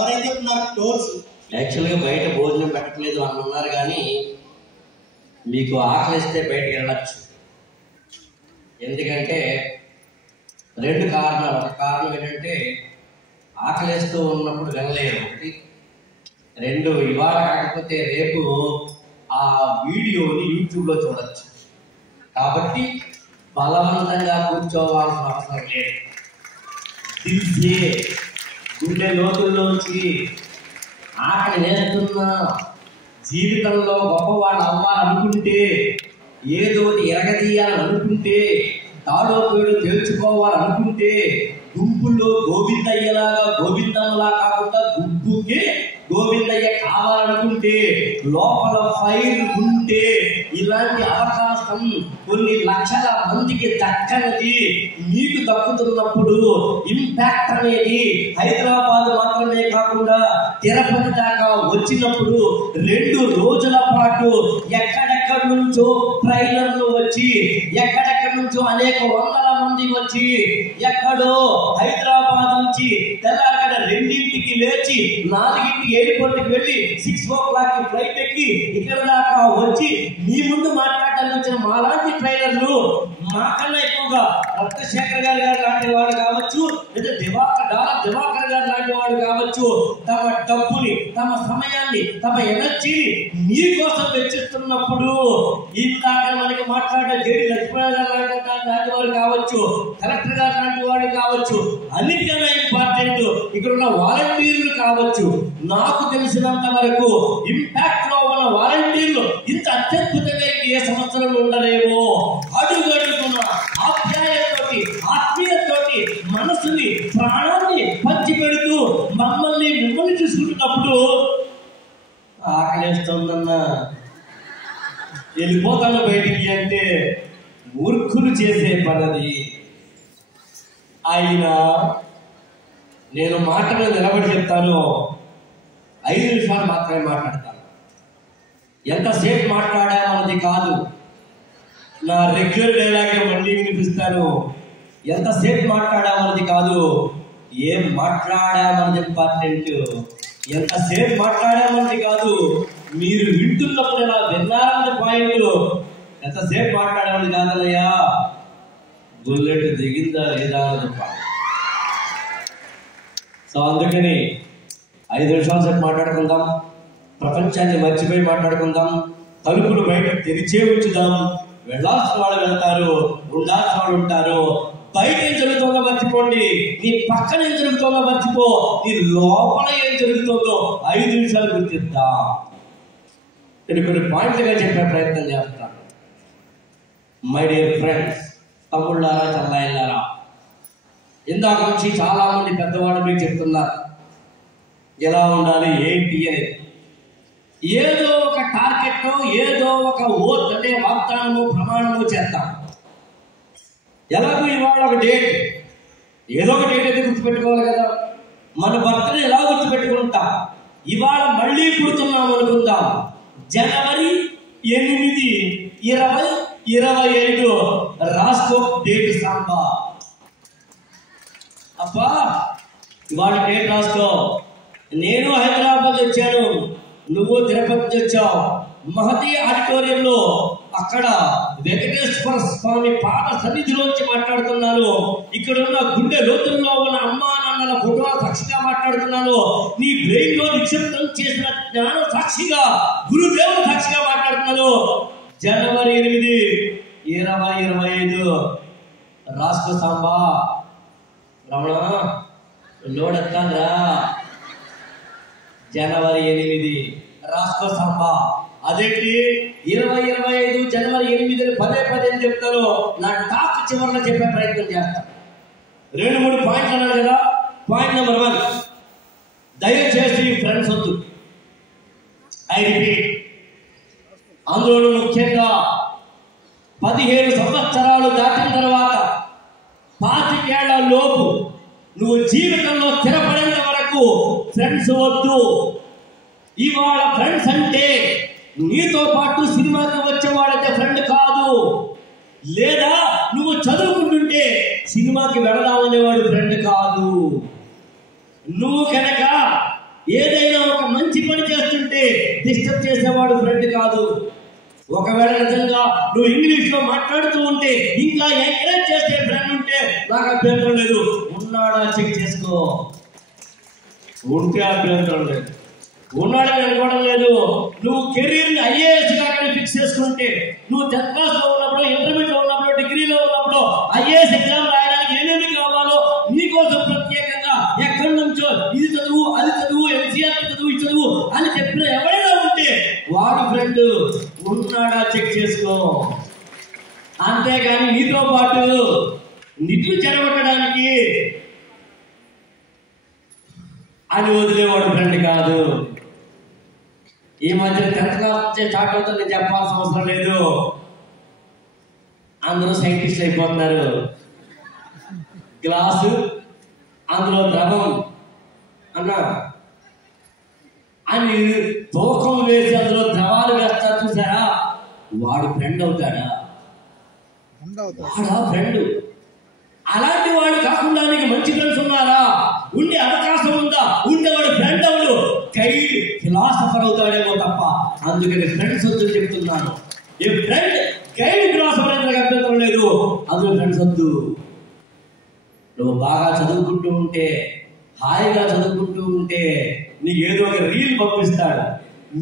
ఎవరైతే నాకు డోర్స్ యాక్చువల్గా బయట భోజనం పెట్టట్లేదు అని ఉన్నారు, కానీ మీకు ఆకలిస్తే బయటకు వెళ్ళచ్చు. ఎందుకంటే రెండు కారణాలు. ఒక కారణం ఏంటంటే ఆకలిస్తూ ఉన్నప్పుడు వెళ్ళలేరు, ఒకటి. రెండు, ఇవాళ కాకపోతే రేపు ఆ వీడియోని యూట్యూబ్లో చూడొచ్చు. కాబట్టి బలవంతంగా కూర్చోవాల్సిన అవసరం లేదు. దిల్సే గుండె లోతుల్లోంచి ఆకలి వేస్తున్నా, జీవితంలో గొప్పవాళ్ళు అవ్వాలనుకుంటే, ఏదోటి ఎరగదీయాలనుకుంటే, తాడో పేడు తేల్చుకోవాలనుకుంటే, గుంపుల్లో గోవిందయ్యలాగా గోవిందంలా కాకుండా గుంపుకే గోవిందయ్య కావాలనుకుంటే, లోపల ఫైర్ ఉంటే, ఇలాంటి అవకాశం కొన్ని లక్షల మందికి దక్కనిది మీకు దక్కుతున్నప్పుడు ఇంపాక్ట్ అనేది హైదరాబాద్ మాత్రమే కాకుండా తిరుపతి దాకా వచ్చినప్పుడు 2 రోజుల పాటు ఎక్కడెక్కడి నుంచో ట్రైలర్లు వచ్చి, ఎక్కడెక్కడి నుంచో అనేక వందల మంది వచ్చి, ఎక్కడో హైదరాబాద్ నుంచి తెలంగాణ 2ంటికి లేచి 4ంటికి ఎయిర్పోర్ట్కి వెళ్ళి 6 o'clock ఫ్లైట్ ఎక్కి ఇక్కడ దాకా వచ్చి మీ ముందు మాట్లాడడానికి వచ్చిన మాలాంటి ట్రైలర్లు, మాకన్నా ఎక్కువగా రత్నశేఖర్ గారు లాంటి వాడు కావచ్చు, లేదా దివాకర్ గారు లాంటి వాడు కావచ్చు, తమ డబ్బుని, తమ సమయాన్ని, తమ ఎనర్జీని మీకోసం వెచ్చిస్తున్నప్పుడు, ఇందాక మనకి మాట్లాడే జేడి లక్ష్మణ గారు లాంటి వారు కావచ్చు, కలెక్టర్ గారు లాంటి వాడు కావచ్చు, అన్నిటికన్నా ఇంపార్టెంట్ ఇక్కడ ఉన్న వాలంటీర్లు కావచ్చు. నాకు తెలిసినంత వరకు ఇంపాక్ట్ లో ఉన్న వాలంటీర్లు ఇంత అత్యద్భుతంగా ఏ సంవత్సరంలో ఉండలేమో. అడుగడుగున ఆప్యాయతతోటి, ఆత్మీయతతోటి, మనసుని, ప్రాణాన్ని పంచిపెడుతూ మిమ్మల్ని చూసుకుంటున్నప్పుడు ఆకలిస్తుందన్నా వెళ్ళిపోతాను బయటికి అంటే మూర్ఖులు చేసే పనది. అయినా నేను మాటలు నిలబడి చెప్తాను, 5 నిమిషాలు మాత్రమే మాట్లాడతాను. ఎంతసేపు మాట్లాడామన్నది కాదు, నా రెగ్యులర్ డైలాగే మళ్ళీ వినిపిస్తాను. ఎంతసేపు మాట్లాడామన్నది కాదు, ఏం మాట్లాడామన్నది ఇంపార్టెంట్. ఎంతసేపు మాట్లాడామన్నది కాదు, మీరు వింటున్నప్పుడు ఎలా విన్నారన్నది పాయింట్. ఎంతసేపు మాట్లాడామన్నది కాదనయ్యా, బుల్లెట్ దిగిందా లేదా అన్నది పాయింట్. సో అందుకని 5 నిమిషాల సేపు మాట్లాడుకుందాం, ప్రపంచాన్ని మర్చిపోయి మాట్లాడుకుందాం, తలుపులు బయట తెరిచే ఉంచుదాం. వెళ్ళాల్సిన వాళ్ళు వెళ్తారు, ఉండాల్సిన వాళ్ళు ఉంటారు. బయట ఏం జరుగుతుందో మర్చిపోండి, నీ పక్కన ఏం జరుగుతుందో మర్చిపో, నీ లోపల ఏం జరుగుతుందో 5 నిమిషాలు గుర్తిద్దాం. కొన్ని పాయింట్లుగా చెప్పే ప్రయత్నం చేస్తాను. మై డియర్ ఫ్రెండ్స్, తమ్ముళ్ళారా, చల్లాయిల్లారా, ఇందాక నుంచి చాలా మంది పెద్దవాళ్ళు మీకు చెప్తున్నారు ఎలా ఉండాలి ఏంటి అనేది. ఏదో ఒక టార్గెట్, ఏదో ఒక ఓత్ అంటే వాగ్దానము, ప్రమాణము చేస్తాం. ఎలాగో ఇవాళ ఒక డేట్, ఏదో ఒక డేట్ అయితే గుర్తుపెట్టుకోవాలి కదా. మన బర్త్డే ఎలా గుర్తుపెట్టుకుంటాం? ఇవాళ మళ్ళీ పుడుతున్నాం అనుకుందాం, జనవరి 8, 2025 రాసుకో డేట్ సాంబా. అబ్బా ఇవాళ డేట్ రాసుకో. నేను హైదరాబాద్ వచ్చాను, నువ్వు తిరుపతి వచ్చావు. మహతి ఆడిటోరియంలో అక్కడ వెంకటేశ్వర స్వామి పాద సన్నిధిలోంచి మాట్లాడుతున్నాను. ఇక్కడ ఉన్న గుండె లోతుల్లో ఉన్న అమ్మా నాన్నల ఫోటో సాక్షిగా మాట్లాడుతున్నాను. నీ బ్రెయిన్ లో నిక్షిప్తం చేసిన జ్ఞాన సాక్షిగా, గురుదేవుడు సాక్షిగా మాట్లాడుతున్నాను. జనవరి 8, 2025 రాసుకో సాంబా. రమణ లోడెత్తాన్రా, జనవరి 8 రాసుకో సాంబా. అదేంటి 2025 జనవరి 8 పదే చెప్తాను. నా టాక్ చివరిలో చెప్పే ప్రయత్నం చేస్తాను. 2-3 పాయింట్లు అన్నాను కదా. పాయింట్ నెంబర్ 1, దయచేసి ఫ్రెండ్స్ వద్దు. ఐ రిపీట్, అందులో ముఖ్యంగా 15 సంవత్సరాలు దాటిన తర్వాత 25 ఏళ్ల లోపు నువ్వు జీవితంలో స్థిరపడేంత వరకు ఫ్రెండ్స్ వద్దు. ఇవాళ ఫ్రెండ్స్ అంటే నీతో పాటు సినిమాకి వచ్చేవాడైతే ఫ్రెండ్ కాదు, లేదా నువ్వు చదువుకుంటుంటే సినిమాకి వెళదామనేవాడు ఫ్రెండ్ కాదు. నువ్వు కనుక ఏదైనా ఒక మంచి పని చేస్తుంటే డిస్టర్బ్ చేసేవాడు ఫ్రెండ్ కాదు. ఒకవేళ నిజంగా నువ్వు ఇంగ్లీష్ లో మాట్లాడుతూ ఉంటే ఇంకా ఎంకరేజ్ చేసే ఫ్రెండ్ ఉంటే నాకు అభ్యంతరం లేదు. ఉన్నాడా చెక్ చేసుకో. ఉంటే అభ్యంతరం లేదు, ఉన్నాడని అనుకోవడం లేదు. నువ్వు కెరీర్ ని ఐఏఎస్ గా కానీ ఫిక్స్ చేసుకుంటే, నువ్వు 10th క్లాస్ లో ఉన్నప్పుడు, ఇంటర్మీడియట్ లో ఉన్నప్పుడు, డిగ్రీలో ఉన్నప్పుడు ఐఏఎస్ ఎగ్జామ్ రాయడానికి ఏమేమి కావాలో నీకోసం ప్రత్యేకంగా ఎక్కడి నుంచో ఇది చదువు, అది చదువు, ఎన్సీఆర్టీ చదువు, ఇది చదువు అని చెప్పిన ఎవరైనా ఉంటే వాడు ఫ్రెండ్. ఉన్నాడా చెక్ చేసుకో. అంతేగాని నీతో పాటు నిధులు చెడగొట్టడానికి అని వదిలేవాడు ఫ్రెండ్ కాదు. ఈ మధ్య 10th క్లాస్ వచ్చే స్టార్ట్ అవుతుంది, నేను చెప్పాల్సిన అవసరం లేదు. అందరూ సైంటిస్టులు అయిపోతున్నారు. గ్లాసు అందులో ద్రవం అన్నా అని తూకం వేసి అందులో ద్రవాలు వేస్తారు చూసారా, వాడు ఫ్రెండ్ అవుతాడా? వాడా ఫ్రెండ్? అలాంటి వాడు కాకుండా నీకు మంచి ఫ్రెండ్స్ ఉన్నారా? ఉండే అవకాశం ఉందా? ఉండేవాడు ఫ్రెండ్ అవును, గైడ్ ఫిలాసఫర్ అవుతాడేమో తప్ప. అందుకని ఫ్రెండ్స్ వద్దు చెప్తున్నాను. ఈ ఫ్రెండ్ గైడ్ ఫిలాసఫర్ అయితే అభ్యంతరం లేదు, అందులో ఫ్రెండ్స్ వద్దు. నువ్వు బాగా చదువుకుంటూ ఉంటే, హాయిగా చదువుకుంటూ ఉంటే నీకు ఏదో ఒక రీల్ పంపిస్తాడు,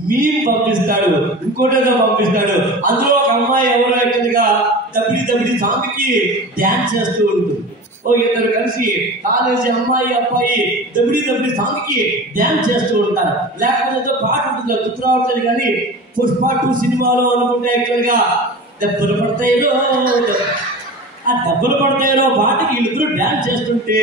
మీమ్ పంపిస్తాడు, ఇంకోటేదో పంపిస్తాడు. అందులో ఒక అమ్మాయి ఎవరో యాక్చువల్గా దబిడి సాంగ్కి డ్యాన్స్ చేస్తూ ఉంటుంది. ఓ ఇద్దరు కలిసి కాలేజీ అమ్మాయి అబ్బాయి దబిడి సాంగ్కి డ్యాన్స్ చేస్తూ ఉంటారు. లేకపోతే పాట ఉంటుంది, గుర్తు రావట్లేదు కానీ పుష్ప 2 సినిమాలో అనుకుంటే యాక్చువల్గా దెబ్బలు పడతాయిలో, ఆ దెబ్బలు పడతాయిలో పాటకి వీళ్ళిద్దరూ డ్యాన్స్ చేస్తుంటే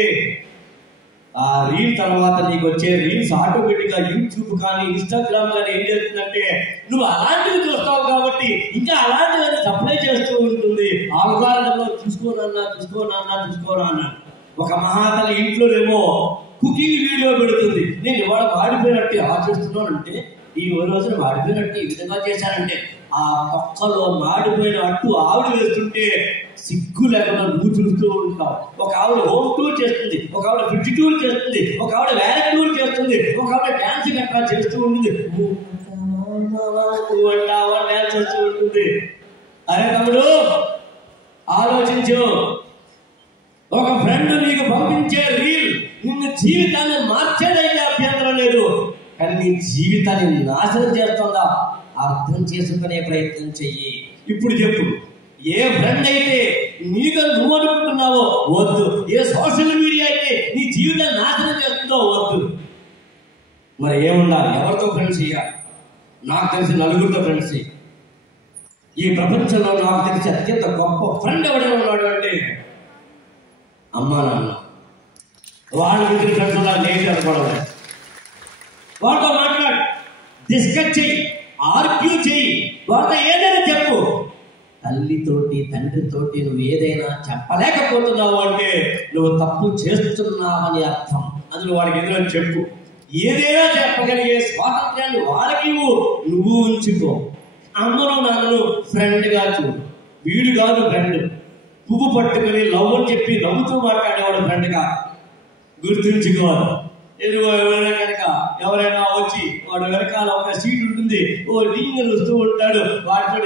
ఆ రీల్ తర్వాత నీకు వచ్చే రీల్స్ ఆటోమేటిక్గా యూట్యూబ్ కానీ ఇన్స్టాగ్రామ్ కానీ ఏం చేస్తుందంటే నువ్వు అలాంటివి చూస్తావు కాబట్టి ఇంకా అలాంటివన్నీ సప్లై చేస్తూ ఉంటుంది. ఆల్గారిథంలో చూసుకోనా. ఒక మహాతల్లి ఇంట్లోనేమో కుకింగ్ వీడియో పెడుతుంది. నేను ఇవాళ మాడిపోయినట్టు ఆచరిస్తున్నానంటే, ఈ రోజున మాడిపోయినట్టు ఈ విధంగా చేశానంటే, ఆ పక్కలో మాడిపోయిన అట్టు ఆవిడ వేస్తుంటే సిగ్గు లేకుండా నువ్వు చూస్తూ ఉంటావు. ఒక ఆవిడ హోమ్ టూర్ చేస్తుంది, ఒక ఆవిడ ఫ్రిడ్జ్ టూర్ చేస్తుంది, ఒక ఆవిడ వ్యాలెట్ టూర్ చేస్తుంది, ఒక ఆవిడ డ్యాన్స్ గట్రా చేస్తూ ఉంటుంది, డ్యాన్స్ చేస్తూ ఉంటుంది. అరే తమ్ముడు ఆలోచించు. ఒక ఫ్రెండ్ నీకు పంపించే రీల్ నిన్ను జీవితాన్ని మార్చేదైతే అభ్యంతరం లేదు, కానీ నీ జీవితాన్ని నాశనం చేస్తుందా అర్థం చేసుకునే ప్రయత్నం చెయ్యి. ఇప్పుడు చెప్పు, ఏ ఫ్రెండ్ అయితే నీకు నువ్వు అనుకుంటున్నావో వద్దు, ఏ సోషల్ మీడియా అయితే నీ జీవితాన్ని నాశనం చేస్తుందో వద్దు. మరి ఏముండాలి? ఎవరితో ఫ్రెండ్స్ చేయాలి? నాకు తెలిసి 4గురితో ఫ్రెండ్స్. ఈ ప్రపంచంలో నాకు తెలిసి అత్యంత గొప్ప ఫ్రెండ్ ఎవడైనా ఉన్నాడు అంటే అమ్మా నాన్న. వాళ్ళ గురించి ఫ్రెండ్స్ నాకు ఏంటి అనుకోవడం. వాళ్ళతో మాట్లాడు, డిస్కస్ చెయ్యి, ఆర్గ్యూ చెయ్యి, వాళ్ళతో ఏదైనా చెప్పు. తల్లితోటి తండ్రితోటి నువ్వు ఏదైనా చెప్పలేకపోతున్నావు అంటే నువ్వు తప్పు చేస్తున్నావని అర్థం. అందులో వాడికి ఏదైనా చెప్పు. ఏదైనా చెప్పగలిగే స్వాతంత్ర్యాన్ని వాళ్ళకి నువ్వు ఉంచుకో. అమ్మను నాన్నను ఫ్రెండ్గా చూడు. వీడు కాదు ఫ్రెండ్, పువ్వు పట్టుకుని లవ్ అని చెప్పి నవ్వుతూ మాట్లాడేవాడు ఫ్రెండ్గా గుర్తుంచుకోవాలి. ఎవరైనా కనుక ఎవరైనా వచ్చి వాడు వెనకాల ఒక సీట్ ఉంటుంది, ఓ డింగలు వస్తూ ఉంటాడు, వాడితో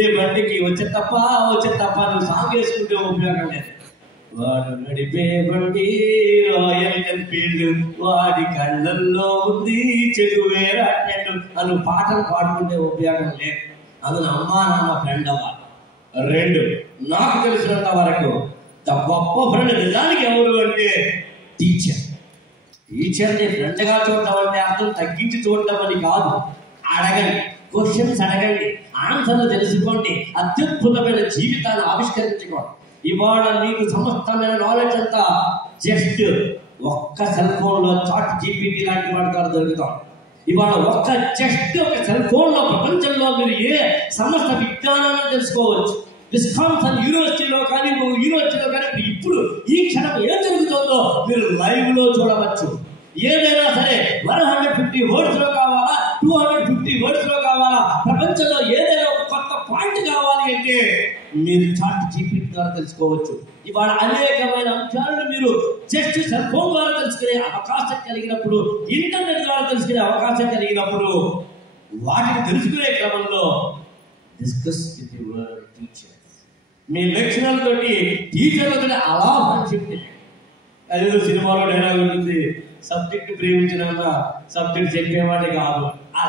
ఏ బండికి వచ్చే తప్ప నువ్వు సాంగ్ వేసుకుంటే ఉపయోగం లేదు. వాడు నడిపే బండి రాయల్ ఎన్ఫీల్డ్, వాడి కళ్ళల్లో ఉంది చెగువేరాటెండు అని పాటలు పాడుకుంటే ఉపయోగం లేదు. అందులో అమ్మా నాన్న ఫ్రెండ్ అవ్వాలి. 2, నాకు తెలిసినంత వరకు గొప్ప ఫ్రెండ్ నిజానికి ఎవరు అంటే టీచర్. టీచర్ని ఫ్రెండ్గా చూడటం అంటే అర్థం తగ్గించి చూడటం అని కాదు. అడగండి, క్వశ్చన్స్ అడగండి, ఆన్సర్లు తెలుసుకోండి, అత్యద్భుతమైన జీవితాన్ని ఆవిష్కరించుకోండి. ఇవాళ నీకు సమస్తమైన నాలెడ్జ్ అంతా జస్ట్ ఒక్క సెల్ ఫోన్లో చాట్ జీపీటీ లాంటి వాటి ద్వారా దొరుకుతాం. ఇవాళ ఒక సెల్ ఫోన్లో ప్రపంచంలో మీరు ఏ సమస్త విజ్ఞానాన్ని తెలుసుకోవచ్చు. విస్కాన్సన్ యూనివర్సిటీలో కానీ ఇప్పుడు ఈ క్షణం ఏం జరుగుతుందో మీరు లైవ్ లో చూడవచ్చు. ఏదైనా సరే 150 వర్డ్స్ లో కావాలా, 250 వర్డ్స్ లో కావాలా, ప్రపంచంలో ఏదైనా ఒక కొత్త పాయింట్ కావాలి అంటే మీరు చాట్ జీపీటీ ద్వారా తెలుసుకోవచ్చు. ఇవాళ అనేకమైన అంశాలను మీరు జస్ట్ సెల్ ఫోన్ ద్వారా తెలుసుకునే అవకాశం కలిగినప్పుడు, ఇంటర్నెట్ ద్వారా తెలుసుకునే అవకాశం కలిగినప్పుడు, వాటిని తెలుసుకునే క్రమంలో డిస్కస్ విత్ యువర్ టీచర్. మీ లెక్చరర్లతోటి, టీచర్లతో అలా ఫ్రెండ్షిప్. అదేదో సినిమాలో డైలాగ్ ఉంటుంది, సబ్జెక్ట్ ప్రేమించిన సబ్జెక్ట్ చెప్పేవాడి కాదు. అలా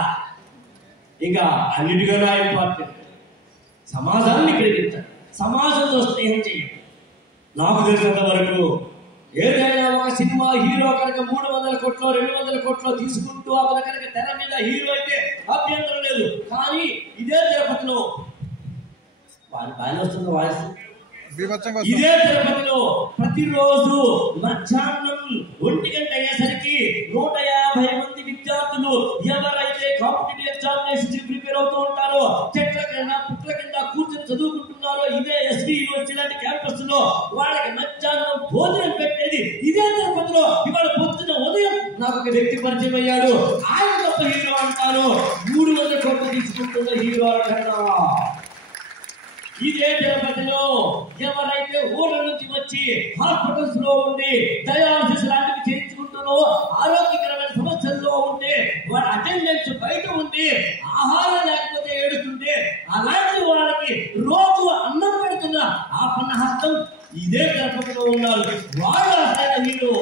ఇంకా అన్నిటికన్నా ఇంపార్టెంట్ సమాజాన్ని ప్రేమించాలి, సమాజంతో స్నేహం చేయండి. నాకు తెలిసినంత వరకు ఏదైనా ఒక సినిమా హీరో కనుక 300 కోట్లు 200 కోట్లు తీసుకుంటూ అతను కనుక తెర మీద హీరో అయితే అభ్యంతరం లేదు. కానీ ఇదే తిరుపతిలో వాళ్ళు బాగానే వస్తుంది వాయిస్, ఇదే తిరుపతిలో ప్రతిరోజు మధ్యాహ్నం 1 గంట అయ్యేసరికి 150 మంది విద్యార్థులు ఎవరైతే కాంపిటేటివ్ ఎగ్జామినేషన్ ప్రిపేర్ అవుతూ ఉంటారో, చెట్ల కింద పుట్ల కింద కూర్చొని చదువుకుంటున్నారో ఇదే ఎస్వి యూనివర్సిటీ క్యాంపస్ లో, వాళ్ళకి మధ్యాహ్నం భోజనం పెట్టేది ఇదే తిరుపతిలో. ఇవాళ పొద్దున ఉదయం నాకు ఒక వ్యక్తి పరిచయం అయ్యాడు. ఆయన గొప్ప హీరో అంటారు. 300 కోట్లు తీసుకుంటున్న హీరో కన్నా ఇదే తిరుపతిలో ఎవరైతే ఊళ్ళ నుంచి వచ్చి హాస్పిటల్స్ లో ఉండి డయాలసిస్ లాంటివి చేయించుకుంటున్నో, ఆరోగ్యకరమైన సమస్యల్లో ఉంటే వాళ్ళ అటెండెన్స్ బయట ఉండి ఆహారం లేకపోతే ఏడుస్తుంటే అలాంటి వాళ్ళకి రోజు అన్నం పెడుతున్న ఆ పన్నహస్తం ఇదే తిరుపతిలో ఉన్నారు. వాళ్ళు అసలు హీరో.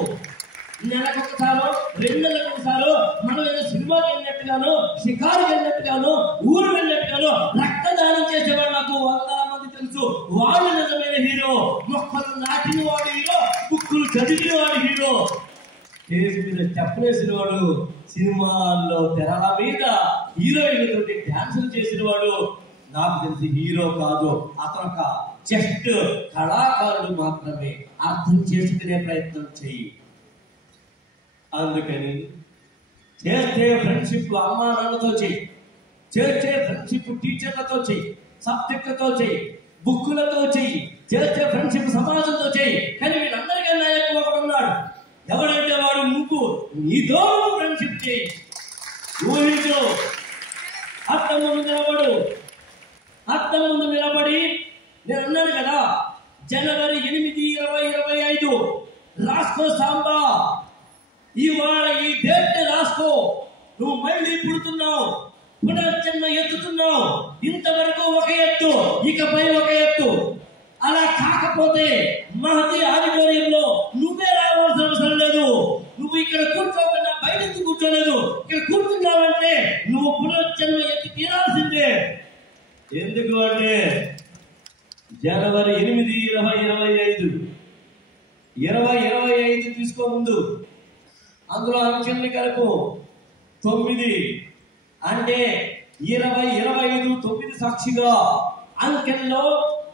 నెలకొకసారో 2 నెలలకు ఒకసారో మనం ఏదో సినిమాకి వెళ్ళినట్టుగానో, షికారుకి వెళ్ళినట్టుగానో, ఊరు వెళ్ళినట్టుగానో రక్తదానం చేసేవాళ్ళు నాకు 100 మంది తెలుసు. వాళ్ళు నిజమైన హీరో. మొక్కలు నాటిన వాడు హీరో, బుక్కులు చదివిన వాడు హీరో, స్టేజ్ మీద చెప్పలేసిన వాడు, సినిమాల్లో తెరల మీద హీరోయిన్లతోటి డాన్సులు చేసిన వాడు నాకు తెలిసి హీరో కాదు. అతను ఒక జస్ట్ కళాకారుడు మాత్రమే. అర్థం చేసుకునే ప్రయత్నం చెయ్యి. అందుకని చేస్తే ఫ్రెండ్షిప్ అమ్మా నాన్నతో చెయ్యి, చేస్తే ఫ్రెండ్షిప్ టీచర్లతో చెయ్యి, సబ్జెక్టులతో చెయ్యి, బుక్కులతో చెయ్యి, చేస్తే ఫ్రెండ్షిప్ సమాజంతో చెయ్యి. కానీ వీళ్ళందరికన్నా ఎక్కువ ఒకడు ఉన్నాడు. ఎవడంటే వాడు నువ్వు. నీతో ఫ్రెండ్షిప్ చెయ్యి. ఊహించు, అర్థం ముందు నిలబడు. అర్థం ముందు నిలబడి నేను అన్నాను కదా, జనవరి 8, 2025 రాసుకో సాంబా. ఇవాళ ఈ డేట్ రాసుకో. నువ్వు మళ్ళీ పుడుతున్నావు, పునర్జన్మ ఎత్తుతున్నావు. ఇంతవరకు ఒక ఎత్తు, ఇకపై ఒక ఎత్తు. అలా కాకపోతే మహతి ఆడిటోరియంలో నువ్వే రావాల్సిన అవసరం లేదు. నువ్వు ఇక్కడ కూర్చోకుండా బయట కూర్చోలేదు. ఇక్కడ కూర్చున్నావంటే నువ్వు పునర్జన్మ ఎత్తి తీరాల్సిందే. ఎందుకు అంటే జనవరి 8, 2025 2025 తీసుకో ముందు. అందులో అంకెల్ని కలుపు 9 అంటే 2025 9 సాక్షిగా. అంకెల్లో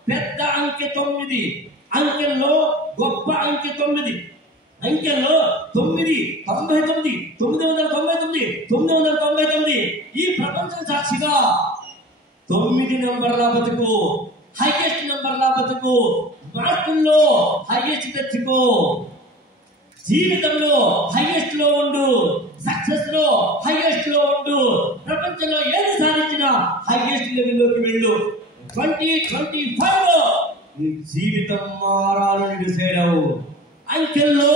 పెద్ద అంకె 9, అంకెల్లో గొప్ప అంకె 9, అంకెల్లో 9 99 999 999. ఈ ప్రపంచం సాక్షిగా 9 నెంబర్ల బతుకు, హైయెస్ట్ నెంబర్ల బతుకు. మార్కుల్లో హైయెస్ట్ తెచ్చుకో. జీవితంలో హైయెస్ట్ లో ఉండు, సక్సెస్ లో హైయెస్ట్ లో ఉండు. ప్రపంచంలో ఏది సాధించినా హైయెస్ట్ లెవెల్లోకి వెళ్ళు. 2025 నీ జీవితం మారాలని డిసైడ్ అవ్వు. అంకెల్లో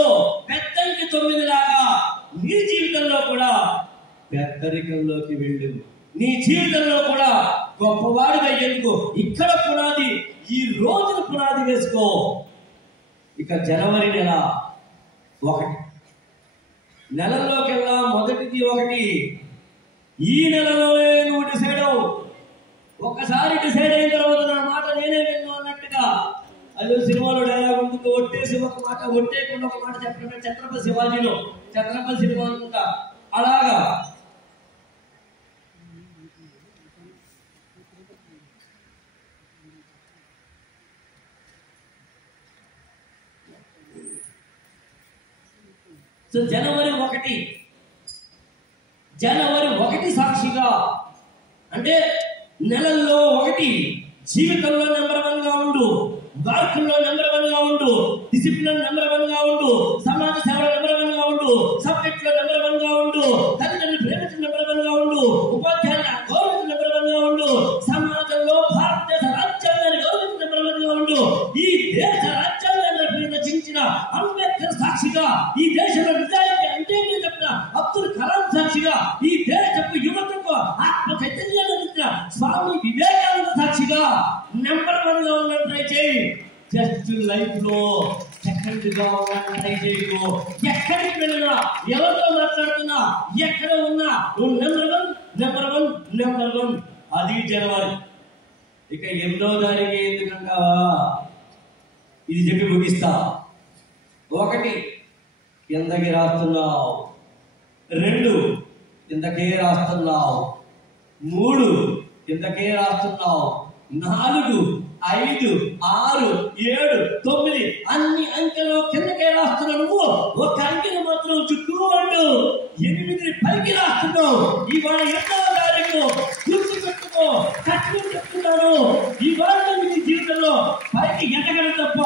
పెద్ద అంకె 9 లాగా నీ జీవితంలో కూడా పెద్దరికంలోకి వెళ్ళు. నీ జీవితంలో కూడా గొప్పవాడిగా ఎందుకు ఇక్కడ పునాది, ఈ రోజున పునాది వేసుకో. ఇక జనవరి నెల 1 నెలలోకెల్లా మొదటిది 1. ఈ నెలలోనే నువ్వు డిసైడ్ అవ్వు. ఒక్కసారి డిసైడ్ అయిన తర్వాత నా మాట నేనే విన్నా అన్నట్టుగా అదే సినిమాలో డైలాగ్ ఉంటుంది, ఒట్టేసి ఒక మాట ఒట్టేయకుండా ఒక మాట చెప్పడం. ఛత్రపతి శివాజీలో ఛత్రపతి సినిమా అనుకుంటా. అలాగా సో జనవరి 1 సాక్షిగా అంటే నెలల్లో 1. జీవితంలో నెంబర్ 1 గా ఉండు, మార్కుల్లో నెంబర్ 1 గా ఉండు, డిసిప్లిన్ నెంబర్ 1 గా ఉండు, సమాజ సేవలో నెంబర్ 1 గా ఉండు, సబ్జెక్ట్ లో నెంబర్ 1 గా ఉండు, తల్లిదండ్రులు ప్రేమించిన నెంబర్ 1 గా ఉండు, ఉపాధ్యాయుని గౌరవించిన నెంబర్ 1 గా ఉండు, సమాజంలో భారతదేశ రాజ్యాంగాన్ని గౌరవించిన నెంబర్ 1 గా ఉండు. ఈ సాక్షిగా, ఈ దేశపు యువతకు ఆత్మ చైతన్యాన్ని అందించిన స్వామి వివేకానంద సాక్షిగా నెంబర్ 1 గా ఉన్న ట్రై చేయి. జస్ట్ లైఫ్ లో సెకండ్ గా ఉన్న ట్రై చేయకు. ఎక్కడికి వెళ్ళినా, ఎవరితో మాట్లాడుతున్నా, ఎక్కడ ఉన్నా నువ్వు నెంబర్ వన్. అది జనవరి. ఇక 8వ తారీఖు ఎందుకంటావా? ఇది చెప్పి ముగిస్తా. 1 కిందకి రాస్తున్నావు, 2 కిందకే రాస్తున్నావు, 3 కిందకే రాస్తున్నావు, 4, 5, 6, 7, 9 అన్ని అంకెలు కిందకే రాస్తున్నావు. నువ్వు ఒక అంకెను మాత్రం చుట్టూ అంటూ 8 పైకి రాస్తున్నావు. ఇవాళ 8వ తారీఖు గుర్తుపెట్టుకో. కష్టం చెప్తున్నాను, ఇవాళ నీ జీవితంలో పైకి ఎదగడం తప్ప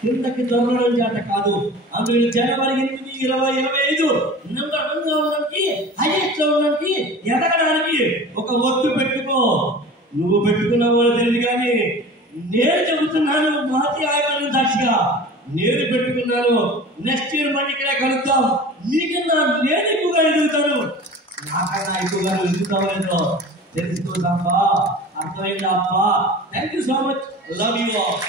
కిందకి దొరకడం చేత కాదు. అందులో జనవరి 8, 2025 నెంబర్ 1 గా ఉండడానికి, హైయెస్ట్ లో ఉండడానికి, ఎదగడానికి ఒక ఒట్టు పెట్టుకో. నువ్వు పెట్టుకున్నావో తెలియదు కానీ నేను చెబుతున్నాను, మాతి ఆయుధాలను సాక్షిగా నేను పెట్టుకున్నాను. నెక్స్ట్ ఇయర్ మళ్ళీ ఇక్కడ కలుద్దాం. నీకన్నా నేను ఎక్కువగా ఎదుగుతాను, నాకన్నా ఎక్కువగా ఎదుగుతావు లేదో తెలుసుకోదాంపా. అర్థమైందా అప్పా? Thank you so much. Love you all.